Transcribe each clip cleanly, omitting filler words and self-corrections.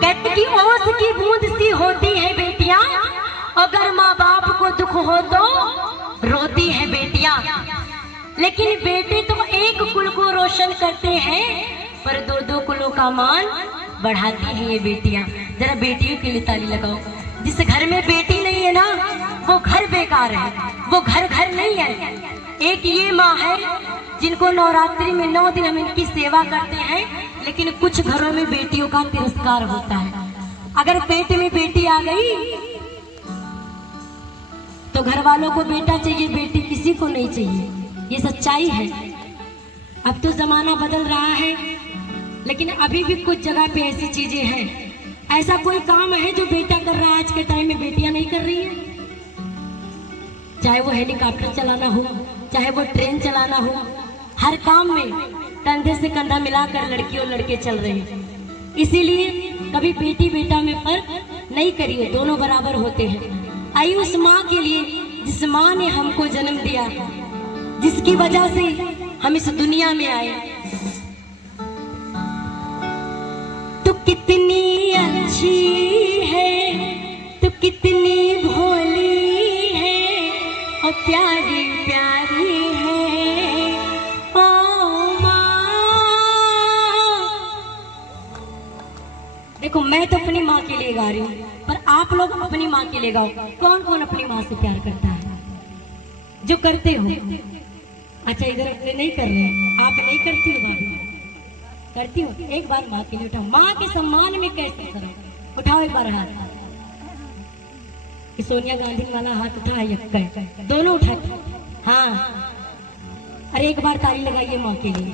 कहते कि ओस की बूंद सी होती है बेटियां, अगर माँ बाप को दुख हो तो रोती है बेटियां। लेकिन बेटे तो एक कुल को रोशन करते हैं, पर दो दो कुलों का मान बढ़ाती है ये बेटियां। जरा बेटियों के लिए ताली लगाओ। जिस घर में बेटी नहीं है ना, वो घर बेकार है, वो घर घर नहीं है। एक ये माँ है जिनको नवरात्रि में 9 दिन हम इनकी सेवा करते हैं, लेकिन कुछ घरों में बेटियों का तिरस्कार होता है। अगर पेट में बेटी आ गई तो घर वालों को बेटा चाहिए, बेटी किसी को नहीं चाहिए। ये सच्चाई है। अब तो जमाना बदल रहा है, लेकिन अभी भी कुछ जगह पे ऐसी चीजें हैं। ऐसा कोई काम है जो बेटा कर रहा है आज के टाइम में बेटियां नहीं कर रही है? चाहे वो हेलीकॉप्टर चलाना हो, चाहे वो ट्रेन चलाना हो, हर काम में कंधे से कंधा मिलाकर लड़की और लड़के चल रहे हैं। इसीलिए कभी बेटी बेटा में फर्क नहीं करिए, दोनों बराबर होते हैं। आइए उस माँ के लिए जिस माँ ने हमको जन्म दिया, जिसकी वजह से हम इस दुनिया में आए। तू कितनी अच्छी है, तू कितनी भोली है और प्यारी प्यारी है ओ माँ। देखो मैं तो अपनी माँ के लिए गा रही हूँ, पर आप लोग अपनी माँ के लिए गाओ। कौन कौन अपनी माँ से प्यार करता है? जो करते हो। अच्छा इधर अपने नहीं कर रहे हैं, आप नहीं करती हो भाभी? करती हो? एक बार माँ के लिए उठाओ। माँ के सम्मान में कैसे करो? उठाओ एक बार हाथ। सोनिया गांधी वाला हाथ उठा, यक्कर दोनों उठा। हाँ, अरे एक बार ताली लगाइए माँ के लिए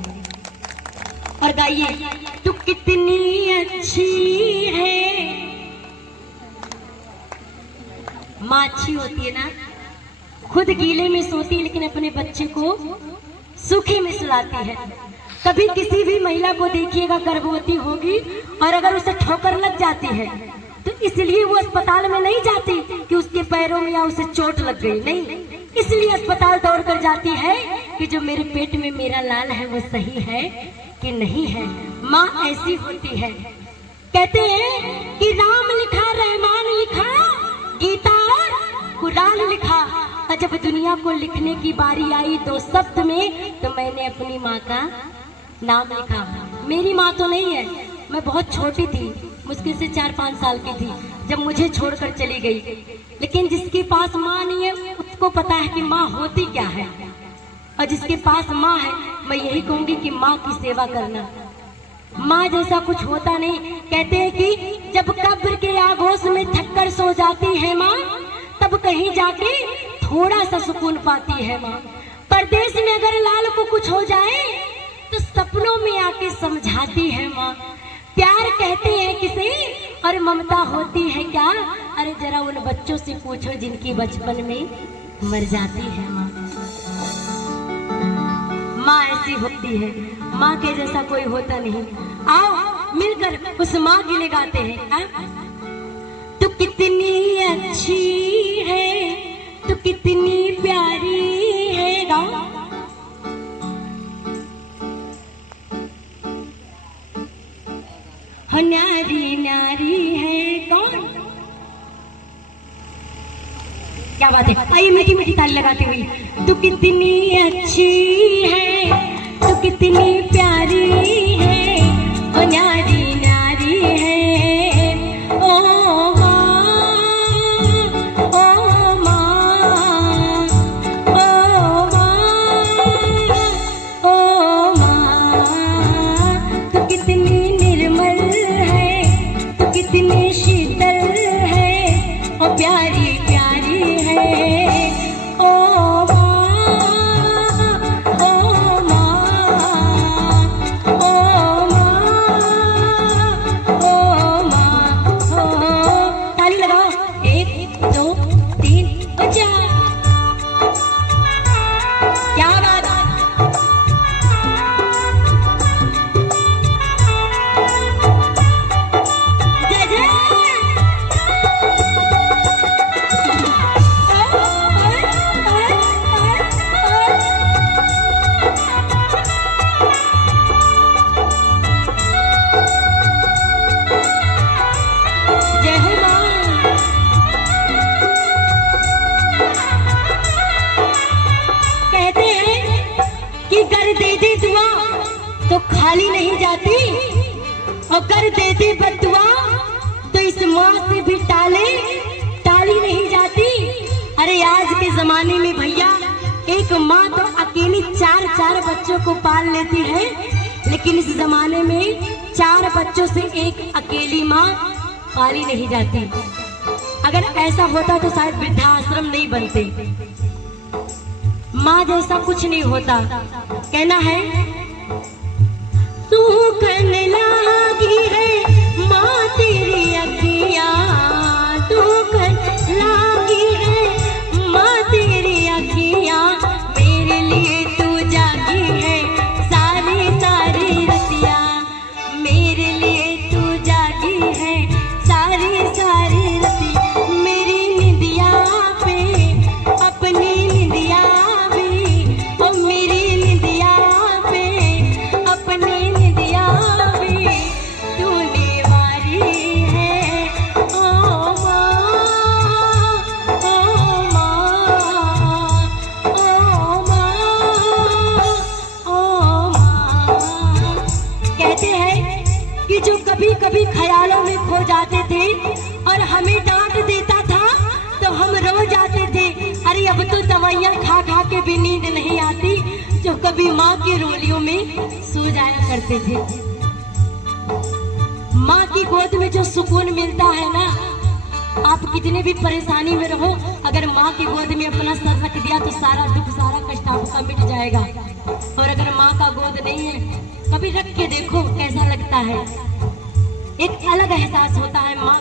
और गाइए, तू कितनी अच्छी है। माँ अच्छी होती है ना, खुद गीले में सोती है लेकिन अपने बच्चे को सूखे में सुलाती है। कभी किसी भी महिला को देखिएगा गर्भवती होगी और अगर उसे ठोकर लग जाती है तो इसलिए वो अस्पताल में नहीं जाती कि उसके पैरों में या उसे चोट लग गई, नहीं, इसलिए अस्पताल दौड़ कर जाती है कि जो मेरे पेट में मेरा लाल है वो सही है कि नहीं है। माँ ऐसी होती है। कहते हैं कि राम लिखा, रहमान लिखा, गीता और कुरान लिखा, और जब दुनिया को लिखने की बारी आई 2 शब्द में, तो मैंने अपनी माँ का नाम लिखा। मेरी माँ तो नहीं है, मैं बहुत छोटी थी, मुश्किल से 4-5 साल की थी जब मुझे छोड़कर चली गई। लेकिन जिसके पास माँ नहीं है उसको पता है कि माँ होती क्या है, और जिसके पास माँ है मैं यही कहूंगी कि माँ की सेवा करना। माँ जैसा कुछ होता नहीं। कहते हैं कि जब कब्र के आगोश में थक कर सो जाती है माँ, तब कहीं जाके थोड़ा सा सुकून पाती है माँ। परदेश में अगर लाल को कुछ हो जाए तो सपनों में आके समझाती है माँ। प्यार कहते हैं किसे और ममता होती है क्या? अरे जरा उन बच्चों से पूछो जिनकी बचपन में मर जाती है माँ। माँ ऐसी होती है, माँ के जैसा कोई होता नहीं। आओ मिलकर उस माँ के लिए गाते हैं। तू कितनी अच्छी है, तू कितनी प्यारी है। गाओ। न्यारी न्यारी है कौन? क्या बात है। आइए मीठी मीठी ताली लगाते हुए, तू कितनी अच्छी है, तू कितनी प्यारी है, ओ न्यारी न्यारी है ओ माँ, ओ माँ, ओ माँ, ओ माँ। तू कितनी निर्मल है, तू कितनी शीतल है, ओ प्यारी प्यारी है ओ माँ, ओ माँ, ओ माँ, ओ दे बदुआ तो इस माँ से भी टाली नहीं जाती। अरे आज के जमाने में भैया एक माँ तो अकेली चार बच्चों को पाल लेती है, लेकिन इस जमाने में 4 बच्चों से एक अकेली माँ पाली नहीं जाती। अगर ऐसा होता तो शायद वृद्धाश्रम नहीं बनते। माँ जैसा कुछ नहीं होता। कहना है तू करने लागी है माँ तेरी अखियाँ, तू करने लागी है माँ तेरी अखियाँ, मेरे लिए तू जागी है सारी सारी रतिया, मेरे लिए तू जागी है सारी सारी रतिया, मेरी निंदिया पे अपनी निंदिया भी, ओ मेरी निंदिया पे अपनी निंदिया भी तूने मारी है। ओ माँ, ओ माँ, ओ माँ, ओ माँ। कहते हैं कि जो कभी कभी ख्यालों में खो जाते थे और हमें डांट देता था तो हम रो जाते थे। अरे अब तो दवाइयाँ खा खा के भी नींद नहीं आती, जो कभी माँ की रोलियों में सो जाया करते थे। माँ की गोद में जो सुकून मिलता है ना, आप कितने भी परेशानी में रहो, अगर माँ की गोद में अपना सर रख दिया तो सारा दुख सारा कष्ट आपका मिट जाएगा। और अगर माँ का गोद नहीं है, कभी रख के देखो कैसा लगता है, एक अलग एहसास होता है माँ